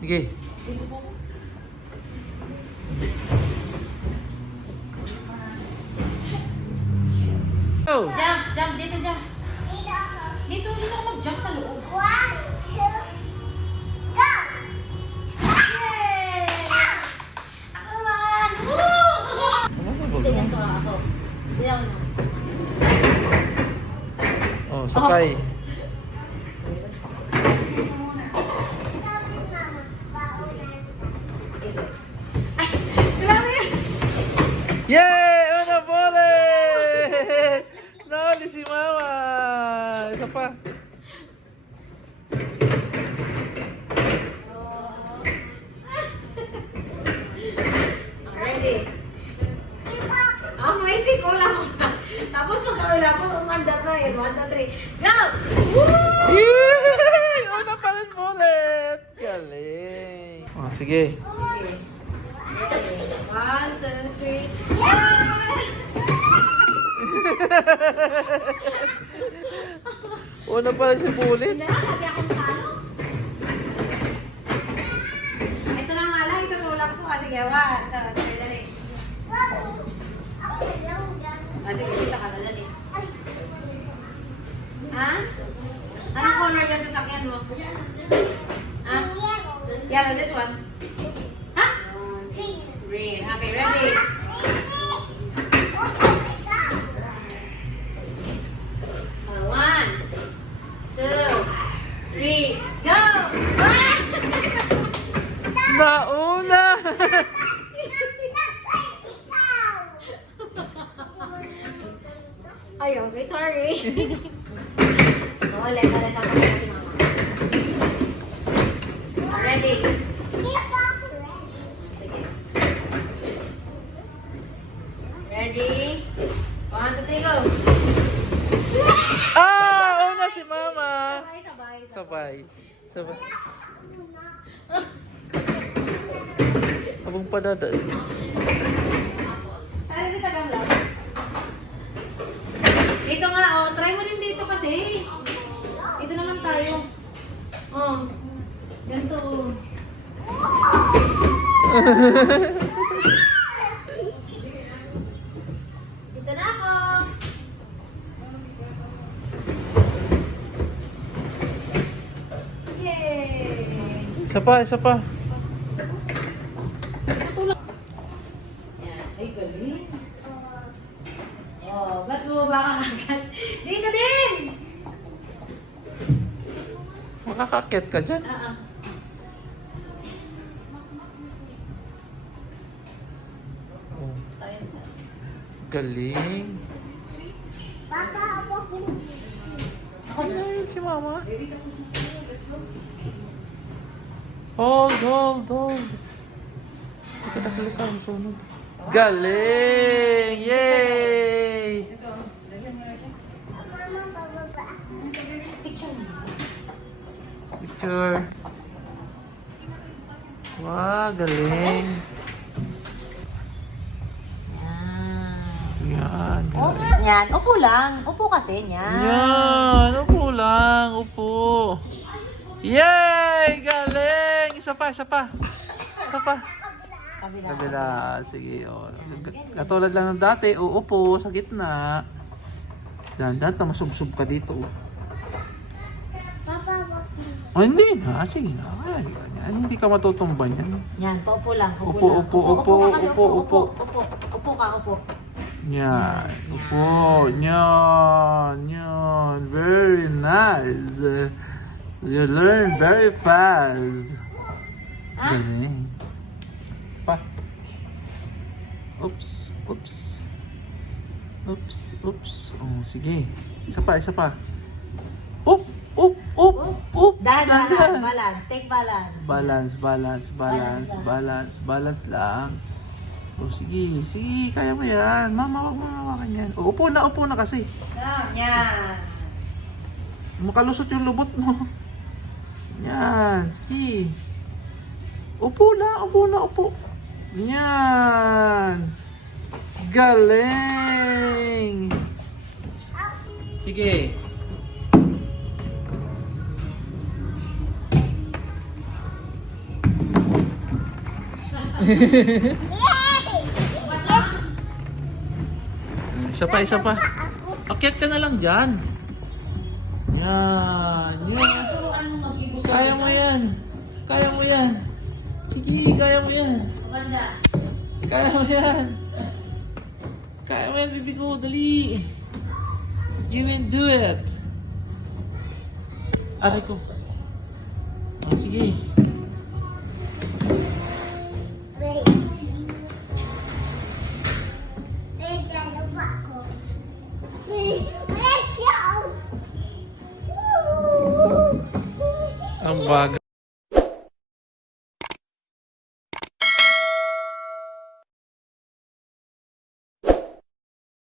Sige. Oh. Jump, dito jump. Dito ka mag-jump sa loob. 1, 2, go! Yay! Ako naman! Woo! Tingnan ko ako. Tingnan mo. Oh, sakay. Sige. Ay, grabe! Yay! Una bola! Nahuli si Mama! Isa pa. Ready? May isip ko lang. Tapos magkawala ko, umanda na yun. 1, 2, 3. Go! Woo! Yay! Una pa rin ulit! Galing! Oh, sige. 1, 2, 3. Una pa rin si Bullet. Lagi akong talo. Ito na nga lang, itutulak ko. Sige, 1, 2, 3, dali. Sige, kita ka na, dali. Ha? Anong color yung sasakyan mo? Ha? Yellow, this one. Ha? Green. Okay, ready? One, 2, 3, go! Nauna! Ay, okay, sorry. Ulit ako si Mama. Ready? Sige. Ready? 1, 2, 3, go! Ah! Una si Mama! Sabay. Sabay. Abang padada. Saan dito gamla? Dito nga, oh. Try mo rin dito kasi. Dito naman tayo. Oh. Ganito, oh. Dito na ako. Yay! Isa pa, isa pa. Tutulak. Yan. Ay, galing. Oh, ba't mo ba kakagat? Dito din! Makakakit ka dyan. Ah. Oh, Tayo sa... galing. Ako na. Ay, si Mama. Hold. Halika, sunod. Galing! Yay! Picture mo. Picture. Wow, galing. Yan, Oops, galing. yan. Upo lang. Upo kasi, yan. Yan, upo lang, upo. Yay! Galing! Isa pa. Kabila. Kabila, sige. Oh. Katulad lang ng dati, uupo sa gitna. Dandan, tamasubsob ka dito. Oh, hindi na. Sige na. Ay, ganyan. Hindi ka matutumba niyan. Yan, paupo lang. Upo, lang. upo. ka kasi, upo. Upo ka, upo. Yan. Upo. Yan. Very nice. You learn very fast. Ha? Galing. Pa. Oops. Oh, sige. Isa pa. Up. Dahan. Balance. Take balance. Balance lang. Oh, sige. Kaya mo yan. Mama, wag mo hawakan yan. Oh, upo na kasi. Yan. Makalusot yung lubot mo. Yan. Sige. Upo na. Yan. Galing! Sige. Isa pa, isa pa. Akyat ka na lang dyan. Yan. Yan. Kaya mo yan. Kaya mo yan. Sige, kaya mo yan. Maganda. Kaya mo yan. Kaya mo yan, bibig mo. Dali. You can do it. Aray ko. Oh, sige.